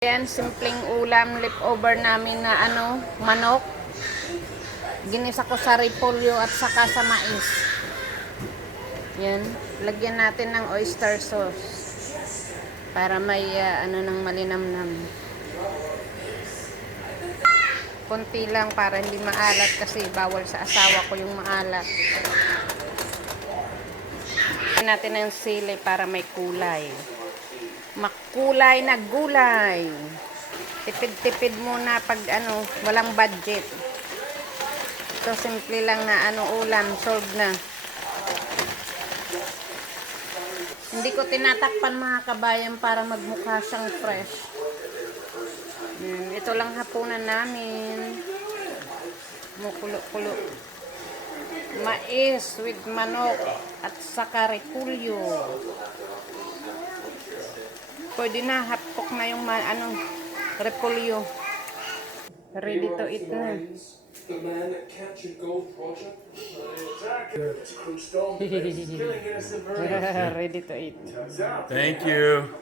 Yan, simpleng ulam, leftover namin na ano, manok. Ginisa ko sa repolyo at saka sa mais. Yan, lagyan natin ng oyster sauce. Para may ah, ano ng malinamnam. Konti lang para hindi maalat kasi bawal sa asawa ko yung maalat. Lagyan natin ng sili para may kulay. Makulay na gulay. Tipid-tipid muna pag ano, walang budget. Ito simple lang na ano ulam, solved na. Hindi ko tinatakpan mga kabayan para magmukha siyang fresh. Hmm, ito lang hapunan namin. Mukulo-kulo. Mais with manok at saka repulyo. Pwede na, hapkok na yung ma- ano, repolyo. Ready to eat na. The man that captured gold project. Exactly. Killing innocent birds. Ready to eat. Thank you.